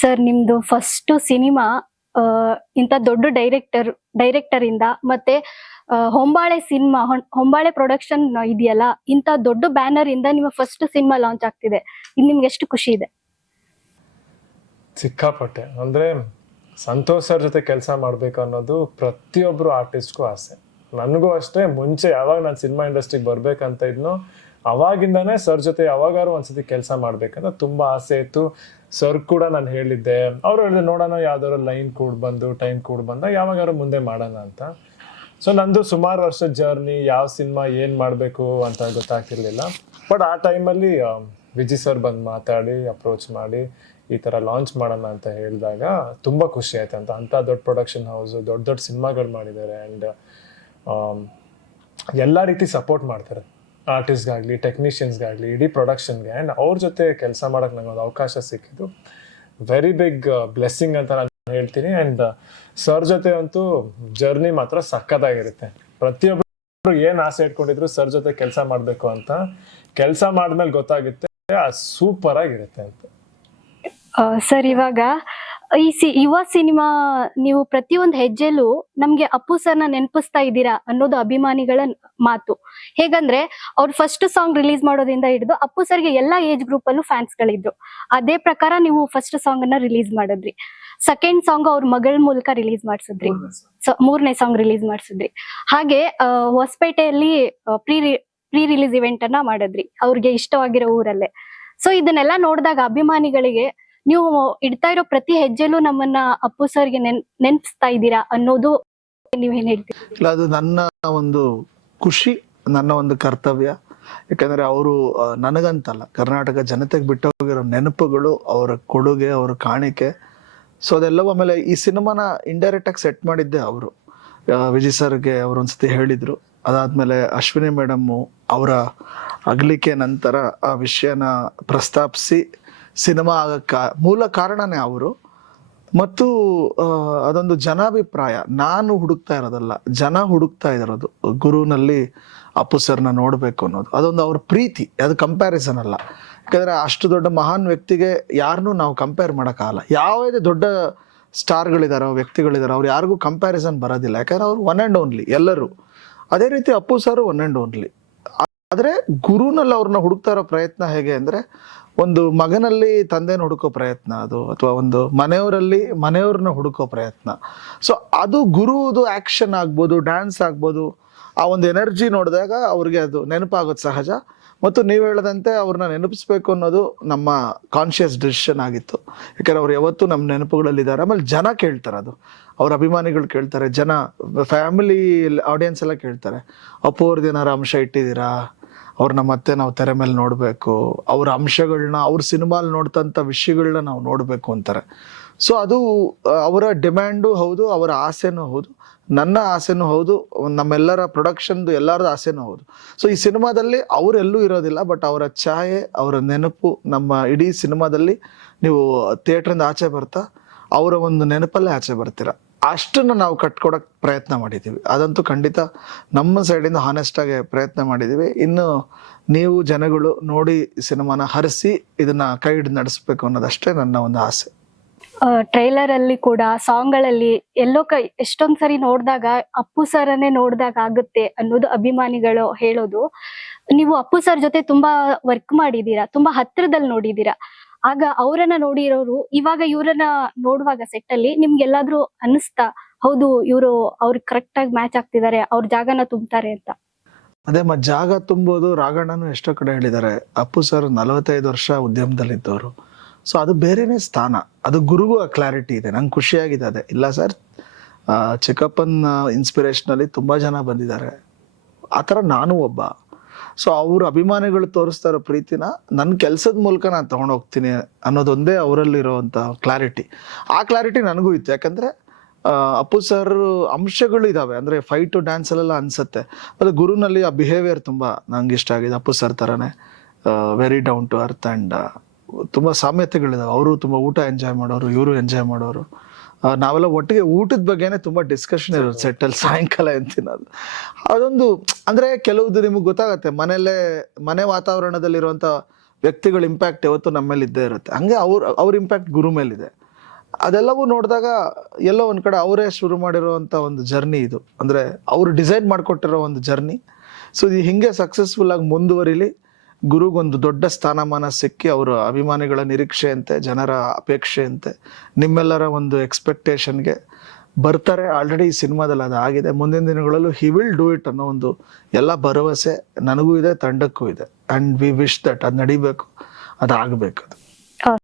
Sir ನಿಮ್ದು first cinema ಇಂಥ ದೊಡ್ಡ ಡೈರೆಕ್ಟರ್ ಇಂದ ಮತ್ತೆ ಹೊಂಬಾಳೆ ಸಿನಿಮಾ ಹೊಂಬಾಳೆ ಪ್ರೊಡಕ್ಷನ್ ಇದೆಯಲ್ಲ, ಇಂಥ ದೊಡ್ಡ ಬ್ಯಾನರ್ ಇಂದ ನಿಮ್ಮ ಫಸ್ಟ್ ಸಿನಿಮಾ ಲಾಂಚ್ ಆಗ್ತಿದೆ. ಇದು ನಿಮ್ಗೆ ಎಷ್ಟು ಖುಷಿ ಇದೆ? ಸಿಕ್ಕಾಪಟ್ಟೆ. ಅಂದ್ರೆ ಸಂತೋಷ್ ಸರ್ ಜೊತೆ ಕೆಲಸ ಮಾಡ್ಬೇಕು ಅನ್ನೋದು ಪ್ರತಿಯೊಬ್ರು ಆರ್ಟಿಸ್ಟ್ಗೂ ಆಸೆ. ನನಗೂ ಅಷ್ಟೇ. ಮುಂಚೆ ಯಾವಾಗ ನಾನು ಸಿನಿಮಾ ಇಂಡಸ್ಟ್ರಿಗೆ ಬರ್ಬೇಕಂತ ಇದ್ನೋ ಅವಾಗಿಂದಾನೇ ಸರ್ ಜೊತೆ ಯಾವಾಗಾರು ಒಂದ್ಸತಿ ಕೆಲಸ ಮಾಡ್ಬೇಕಂತ ತುಂಬಾ ಆಸೆ ಇತ್ತು. ಸರ್ ಕೂಡ ನಾನು ಹೇಳಿದ್ದೆ, ಅವ್ರು ಹೇಳಿದೆ ನೋಡೋಣ ಯಾವ್ದಾದ್ರು ಲೈನ್ ಟೈಮ್ ಕೂಡ ಬಂದ ಯಾವಾಗಾರು ಮುಂದೆ ಮಾಡೋಣ ಅಂತ. ಸೊ ನಂದು ಸುಮಾರು ವರ್ಷದ ಜರ್ನಿ, ಯಾವ ಸಿನಿಮಾ ಏನ್ ಮಾಡ್ಬೇಕು ಅಂತ ಗೊತ್ತಾಗ್ತಿರ್ಲಿಲ್ಲ. ಬಟ್ ಆ ಟೈಮಲ್ಲಿ ವಿಜಯ್ ಸರ್ ಬಂದು ಮಾತಾಡಿ ಅಪ್ರೋಚ್ ಮಾಡಿ ಈ ತರ ಲಾಂಚ್ ಮಾಡೋಣ ಅಂತ ಹೇಳಿದಾಗ ತುಂಬಾ ಖುಷಿ ಆಯ್ತು. ಅಂತ ದೊಡ್ಡ ಪ್ರೊಡಕ್ಷನ್ ಹೌಸ್, ದೊಡ್ಡ ದೊಡ್ಡ ಸಿನಿಮಾಗಳು ಮಾಡಿದ್ದಾರೆ. ಅಂಡ್ ಎಲ್ಲ ರೀತಿ ಸಪೋರ್ಟ್ ಮಾಡ್ತಾರೆ, ಆರ್ಟಿಸ್ಟ್ಗಾಗಲಿ ಟೆಕ್ನಿಷಿಯನ್ಸ್ಗಾಗಲಿ ಇಡೀ ಪ್ರೊಡಕ್ಷನ್ಗೆ. ಆ್ಯಂಡ್ ಅವ್ರ ಜೊತೆ ಕೆಲಸ ಮಾಡೋಕ್ಕೆ ನಂಗೆ ಒಂದು ಅವಕಾಶ ಸಿಕ್ಕಿದ್ದು ವೆರಿ ಬಿಗ್ ಬ್ಲೆಸ್ಸಿಂಗ್ ಅಂತ ನಾನು ಹೇಳ್ತೀನಿ. ಆ್ಯಂಡ್ ಸರ್ ಜೊತೆ ಅಂತೂ ಜರ್ನಿ ಮಾತ್ರ ಸಕ್ಕತ್ತಾಗಿರುತ್ತೆ. ಪ್ರತಿಯೊಬ್ಬರು ಏನು ಆಸೆ ಇಟ್ಕೊಂಡಿದ್ರು ಸರ್ ಜೊತೆ ಕೆಲಸ ಮಾಡಬೇಕು ಅಂತ, ಕೆಲಸ ಮಾಡಿದ್ಮೇಲೆ ಗೊತ್ತಾಗುತ್ತೆ ಸೂಪರ್ ಆಗಿರುತ್ತೆ ಅಂತ. ಸರ್ ಇವಾಗ ಯುವ ಸಿನಿಮಾ ನೀವು ಪ್ರತಿಯೊಂದು ಹೆಜ್ಜೆಲೂ ನಮ್ಗೆ ಅಪ್ಪು ಸರ್ನ ನೆನಪಿಸ್ತಾ ಇದ್ದೀರಾ ಅನ್ನೋದು ಅಭಿಮಾನಿಗಳ ಮಾತು. ಹೇಗಂದ್ರೆ ಅವ್ರು ಫಸ್ಟ್ ಸಾಂಗ್ ರಿಲೀಸ್ ಮಾಡೋದ್ರಿಂದ ಹಿಡಿದು ಅಪ್ಪು ಸರ್ಗೆ ಎಲ್ಲಾ ಏಜ್ ಗ್ರೂಪ್ ಅಲ್ಲೂ ಫ್ಯಾನ್ಸ್ ಗಳಿದ್ರು. ಅದೇ ಪ್ರಕಾರ ನೀವು ಫಸ್ಟ್ ಸಾಂಗ್ ಅನ್ನ ರಿಲೀಸ್ ಮಾಡಿದ್ರಿ. ಸೆಕೆಂಡ್ ಸಾಂಗ್ ಅವ್ರ ಮಗಳ ಮೂಲಕ ರಿಲೀಸ್ ಮಾಡಿಸಿದ್ರಿ. ಮೂರನೇ ಸಾಂಗ್ ರಿಲೀಸ್ ಮಾಡಿಸಿದ್ರಿ. ಹಾಗೆ ಹೊಸಪೇಟೆಯಲ್ಲಿ ಪ್ರೀ ರಿಲೀಸ್ ಇವೆಂಟ್ ಅನ್ನ ಮಾಡಿದ್ರಿ ಅವ್ರಿಗೆ ಇಷ್ಟವಾಗಿರೋ ಊರಲ್ಲೇ. ಸೊ ಇದನ್ನೆಲ್ಲ ನೋಡಿದಾಗ ಅಭಿಮಾನಿಗಳಿಗೆ ನೀವು ಇಡ್ತಾ ಇರೋ ಪ್ರತಿ ಹೆಜ್ಜೆಲೂ ನಮ್ಮನ್ನ ಅಪ್ಪು ಸರ್ಗೆ ನೆನ್ಪಿಸ್ತಾ ಇದ್ದೀರಾ ಅನ್ನೋದು ನೀವೇನ್ ಹೇಳ್ತೀರಿ? ಇಲ್ಲ, ಅದು ನನ್ನ ಒಂದು ಖುಷಿ, ನನ್ನ ಒಂದು ಕರ್ತವ್ಯ. ಯಾಕಂದ್ರೆ ಅವರು ನನಗಂತಲ್ಲ, ಕರ್ನಾಟಕ ಜನತೆಗೆ ಬಿಟ್ಟೋಗಿರೋ ನೆನಪುಗಳು, ಅವರ ಕೊಡುಗೆ, ಅವರ ಕಾಣಿಕೆ. ಸೊ ಅದೆಲ್ಲವೂ. ಆಮೇಲೆ ಈ ಸಿನಿಮಾನ ಇಂಡೈರೆಕ್ಟ್ ಆಗಿ ಸೆಟ್ ಮಾಡಿದ್ದೆ ಅವರು. ವಿಜಯ್ ಸರ್ಗೆ ಅವ್ರು ಒಂದ್ಸತಿ ಹೇಳಿದ್ರು. ಅದಾದ್ಮೇಲೆ ಅಶ್ವಿನಿ ಮೇಡಮ್ಮು ಅವರ ಅಗಲಿಕೆ ನಂತರ ಆ ವಿಷಯನ ಪ್ರಸ್ತಾಪಿಸಿ ಸಿನಿಮಾ ಆಗಕ್ಕ ಮೂಲ ಕಾರಣನೇ ಅವರು. ಮತ್ತು ಅದೊಂದು ಜನಾಭಿಪ್ರಾಯ, ನಾನು ಹುಡುಕ್ತಾ ಇರೋದಲ್ಲ, ಜನ ಹುಡುಕ್ತಾ ಇರೋದು ಗುರುನಲ್ಲಿ ಅಪ್ಪು ಸರ್ನ ನೋಡ್ಬೇಕು ಅನ್ನೋದು. ಅದೊಂದು ಅವ್ರ ಪ್ರೀತಿ, ಅದು ಕಂಪ್ಯಾರಿಸನ್ ಅಲ್ಲ. ಯಾಕಂದ್ರೆ ಅಷ್ಟು ದೊಡ್ಡ ಮಹಾನ್ ವ್ಯಕ್ತಿಗೆ ಯಾರನ್ನೂ ನಾವು ಕಂಪೇರ್ ಮಾಡೋಕ್ಕಾಗಲ್ಲ. ಯಾವುದೇ ದೊಡ್ಡ ಸ್ಟಾರ್ಗಳಿದಾರೋ, ವ್ಯಕ್ತಿಗಳಿದಾರೋ, ಅವ್ರು ಯಾರಿಗೂ ಕಂಪ್ಯಾರಿಸನ್ ಬರೋದಿಲ್ಲ. ಯಾಕಂದ್ರೆ ಅವ್ರು ಒನ್ ಆ್ಯಂಡ್ ಓನ್ಲಿ ಎಲ್ಲರೂ. ಅದೇ ರೀತಿ Appu sir one and only. ಆದರೆ ಗುರುನಲ್ಲಿ ಅವ್ರನ್ನ ಹುಡುಕ್ತಾ ಇರೋ ಪ್ರಯತ್ನ ಹೇಗೆ ಅಂದರೆ, ಒಂದು ಮಗನಲ್ಲಿ ತಂದೆನ ಹುಡುಕೋ ಪ್ರಯತ್ನ ಅದು, ಅಥವಾ ಒಂದು ಮನೆಯವರಲ್ಲಿ ಮನೆಯವ್ರನ್ನ ಹುಡುಕೋ ಪ್ರಯತ್ನ. ಸೊ ಅದು ಗುರುದು ಆ್ಯಕ್ಷನ್ ಆಗ್ಬೋದು, ಡ್ಯಾನ್ಸ್ ಆಗ್ಬೋದು. ಆ ಒಂದು ಎನರ್ಜಿ ನೋಡಿದಾಗ ಅವ್ರಿಗೆ ಅದು ನೆನಪಾಗೋದು ಸಹಜ. ಮತ್ತು ನೀವು ಹೇಳದಂತೆ ಅವ್ರನ್ನ ನೆನಪಿಸ್ಬೇಕು ಅನ್ನೋದು ನಮ್ಮ ಕಾನ್ಷಿಯಸ್ ಡಿಸಿಷನ್ ಆಗಿತ್ತು. ಯಾಕಂದ್ರೆ ಅವ್ರು ಯಾವತ್ತೂ ನಮ್ಮ ನೆನಪುಗಳಲ್ಲಿದ್ದಾರೆ. ಆಮೇಲೆ ಜನ ಕೇಳ್ತಾರೆ, ಅದು ಅವ್ರ ಅಭಿಮಾನಿಗಳು ಕೇಳ್ತಾರೆ, ಜನ ಫ್ಯಾಮಿಲಿ ಆಡಿಯನ್ಸ್ ಎಲ್ಲ ಕೇಳ್ತಾರೆ, ಅಪ್ಪು ಅವ್ರದ್ದು ಏನಾರು ಅಂಶ ಇಟ್ಟಿದ್ದೀರಾ, ಅವ್ರನ್ನ ಮತ್ತೆ ನಾವು ತೆರೆ ಮೇಲೆ ನೋಡಬೇಕು, ಅವ್ರ ಅಂಶಗಳನ್ನ, ಅವ್ರ ಸಿನಿಮಾಲ್ ನೋಡ್ತಂಥ ವಿಷಯಗಳನ್ನ ನಾವು ನೋಡಬೇಕು ಅಂತಾರೆ. ಸೊ ಅದು ಅವರ ಡಿಮ್ಯಾಂಡು ಹೌದು, ಅವರ ಆಸೆನೂ ಹೌದು, ನನ್ನ ಆಸೆನೂ ಹೌದು, ನಮ್ಮೆಲ್ಲರ ಪ್ರೊಡಕ್ಷನ್ದು ಎಲ್ಲರದ್ದು ಆಸೆನೂ ಹೌದು. ಸೊ ಈ ಸಿನಿಮಾದಲ್ಲಿ ಅವರೆಲ್ಲೂ ಇರೋದಿಲ್ಲ, ಬಟ್ ಅವರ ಛಾಯೆ, ಅವರ ನೆನಪು ನಮ್ಮ ಇಡೀ ಸಿನಿಮಾದಲ್ಲಿ. ನೀವು ಥಿಯೇಟ್ರಿಂದ ಆಚೆ ಬರ್ತಾ ಅವರ ಒಂದು ನೆನಪಲ್ಲೇ ಆಚೆ ಬರ್ತೀರಾ. ಅಷ್ಟನ್ನು ನಾವು ಕಟ್ಕೊಡಕ್ಕೆ ಪ್ರಯತ್ನ ಮಾಡಿದ್ದೀವಿ. ಅದಂತೂ ಖಂಡಿತ ನಮ್ಮ ಸೈಡಿಂದ ಹಾನೆಸ್ಟ್ ಆಗಿ ಪ್ರಯತ್ನ ಮಾಡಿದ್ದೀವಿ. ಇನ್ನು ನೀವು ಜನಗಳು ನೋಡಿ ಸಿನಿಮಾನ ಹರಿಸಿ ಇದನ್ನ ಕೈ ಹಿಡಿದು ನಡೆಸ್ಬೇಕು ಅನ್ನೋದಷ್ಟೇ ನನ್ನ ಒಂದು ಆಸೆ. ಟ್ರೈಲರ್ ಅಲ್ಲಿ ಕೂಡ, ಸಾಂಗ್ ಗಳಲ್ಲಿ ಎಲ್ಲೋ ಎಷ್ಟೊಂದ್ ಸರಿ ನೋಡಿದಾಗ ಅಪ್ಪು ಸರ್ನೇ ನೋಡ್ದಾಗ ಆಗುತ್ತೆ ಅನ್ನೋದು ಅಭಿಮಾನಿಗಳು ಹೇಳೋದು. ನೀವು ಅಪ್ಪು ಸರ್ ಜೊತೆ ತುಂಬಾ ವರ್ಕ್ ಮಾಡಿದೀರಾ, ತುಂಬಾ ಹತ್ರದಲ್ಲಿ ನೋಡಿದೀರಾ. ಆಗ ಅವರನ್ನ ನೋಡಿರೋರು ಇವಾಗ ಇವ್ರನ್ನ ನೋಡುವಾಗ ಸೆಟ್ ಅಲ್ಲಿ ನಿಮ್ಗೆಲ್ಲಾದ್ರೂ ಅನಿಸ್ತಾ, ಹೌದು ಅವ್ರು ಕರೆಕ್ಟ್ ಆಗಿ ಮ್ಯಾಚ್ ಆಗ್ತಿದ್ದಾರೆ, ಅವ್ರ ಜಾಗನ ತುಂಬ್ತಾರೆ ಅಂತ? ಅದೇ ಜಾಗ ತುಂಬೋದು. ರಾಘಣ್ಣನು ಎಷ್ಟೋ ಕಡೆ ಹೇಳಿದ್ದಾರೆ, ಅಪ್ಪು ಸರ್ 45 ವರ್ಷ ಉದ್ಯಮದಲ್ಲಿದ್ದವರು. ಸೊ ಅದು ಬೇರೆನೇ ಸ್ಥಾನ. ಅದು ಗುರುಗೂ ಆ ಕ್ಲಾರಿಟಿ ಇದೆ. ನಂಗೆ ಖುಷಿಯಾಗಿದೆ. ಅದೇ ಇಲ್ಲ ಸರ್, ಚಿಕ್ಕಪ್ಪನ್ ಇನ್ಸ್ಪಿರೇಷನಲ್ಲಿ ತುಂಬ ಜನ ಬಂದಿದ್ದಾರೆ, ಆ ಥರ ನಾನು ಒಬ್ಬ. ಸೊ ಅವ್ರ ಅಭಿಮಾನಿಗಳು ತೋರಿಸ್ತಾ ಇರೋ ಪ್ರೀತಿನ ನನ್ನ ಕೆಲಸದ ಮೂಲಕ ನಾನು ತೊಗೊಂಡೋಗ್ತೀನಿ ಅನ್ನೋದೊಂದೇ ಅವರಲ್ಲಿರೋವಂಥ ಕ್ಲಾರಿಟಿ. ಆ ಕ್ಲಾರಿಟಿ ನನಗೂ ಇತ್ತು. ಯಾಕಂದರೆ ಅಪ್ಪು ಸರ್ ಅಂಶಗಳು ಇದ್ದಾವೆ. ಅಂದರೆ ಫೈಟು ಡ್ಯಾನ್ಸಲ್ಲೆಲ್ಲ ಅನಿಸುತ್ತೆ. ಅದು ಗುರುನಲ್ಲಿ ಆ ಬಿಹೇವಿಯರ್ ತುಂಬ ನಂಗೆ ಇಷ್ಟ ಆಗಿದೆ. ಅಪ್ಪು ಸರ್ ಥರನೇ very down to earth. And ತುಂಬ ಸಾಮ್ಯತೆಗಳಿದಾವೆ. ಅವರು ತುಂಬ ಊಟ ಎಂಜಾಯ್ ಮಾಡೋರು, ಇವರು ಎಂಜಾಯ್ ಮಾಡೋರು. ನಾವೆಲ್ಲ ಒಟ್ಟಿಗೆ ಊಟದ ಬಗ್ಗೆನೇ ತುಂಬ ಡಿಸ್ಕಷನ್ ಇರೋದು ಸೆಟ್ಟಲ್ಲಿ, ಸಾಯಂಕಾಲ ಏನು ತಿನ್ನೋದು. ಅದೊಂದು ಅಂದರೆ ಕೆಲವ್ದು ನಿಮಗೆ ಗೊತ್ತಾಗತ್ತೆ, ಮನೆ ವಾತಾವರಣದಲ್ಲಿರುವಂಥ ವ್ಯಕ್ತಿಗಳ ಇಂಪ್ಯಾಕ್ಟ್ ಯಾವತ್ತೂ ನಮ್ಮ ಮೇಲೆ ಇದ್ದೇ ಇರುತ್ತೆ. ಹಂಗೆ ಅವ್ರ ಇಂಪ್ಯಾಕ್ಟ್ ಗುರು ಮೇಲಿದೆ. ಅದೆಲ್ಲವೂ ನೋಡಿದಾಗ ಎಲ್ಲೋ ಒಂದು ಕಡೆ ಅವರೇ ಶುರು ಮಾಡಿರೋವಂಥ ಒಂದು ಜರ್ನಿ ಇದು, ಅಂದರೆ ಅವರು ಡಿಸೈನ್ ಮಾಡಿಕೊಟ್ಟಿರೋ ಒಂದು ಜರ್ನಿ. ಸೊ ಇದು ಹಿಂಗೆ ಸಕ್ಸಸ್ಫುಲ್ ಆಗಿ ಮುಂದುವರಿಲಿ, ಗುರುಗೊಂದು ದೊಡ್ಡ ಸ್ಥಾನಮಾನ ಸಿಕ್ಕಿ, ಅವರ ಅಭಿಮಾನಿಗಳ ನಿರೀಕ್ಷೆಯಂತೆ, ಜನರ ಅಪೇಕ್ಷೆಯಂತೆ, ನಿಮ್ಮೆಲ್ಲರ ಒಂದು ಎಕ್ಸ್ಪೆಕ್ಟೇಷನ್ಗೆ ಬರ್ತಾರೆ. ಆಲ್ರೆಡಿ ಈ ಸಿನಿಮಾದಲ್ಲಿ ಅದು ಆಗಿದೆ. ಮುಂದಿನ ದಿನಗಳಲ್ಲೂ ಹಿ ವಿಲ್ ಡೂ ಇಟ್ ಅನ್ನೋ ಒಂದು ಎಲ್ಲ ಭರವಸೆ ನನಗೂ ಇದೆ, ತಂಡಕ್ಕೂ ಇದೆ. ಆ್ಯಂಡ್ ವಿ ವಿಶ್ ದಟ್ ಅದು ನಡಿಬೇಕು, ಅದಾಗಬೇಕು.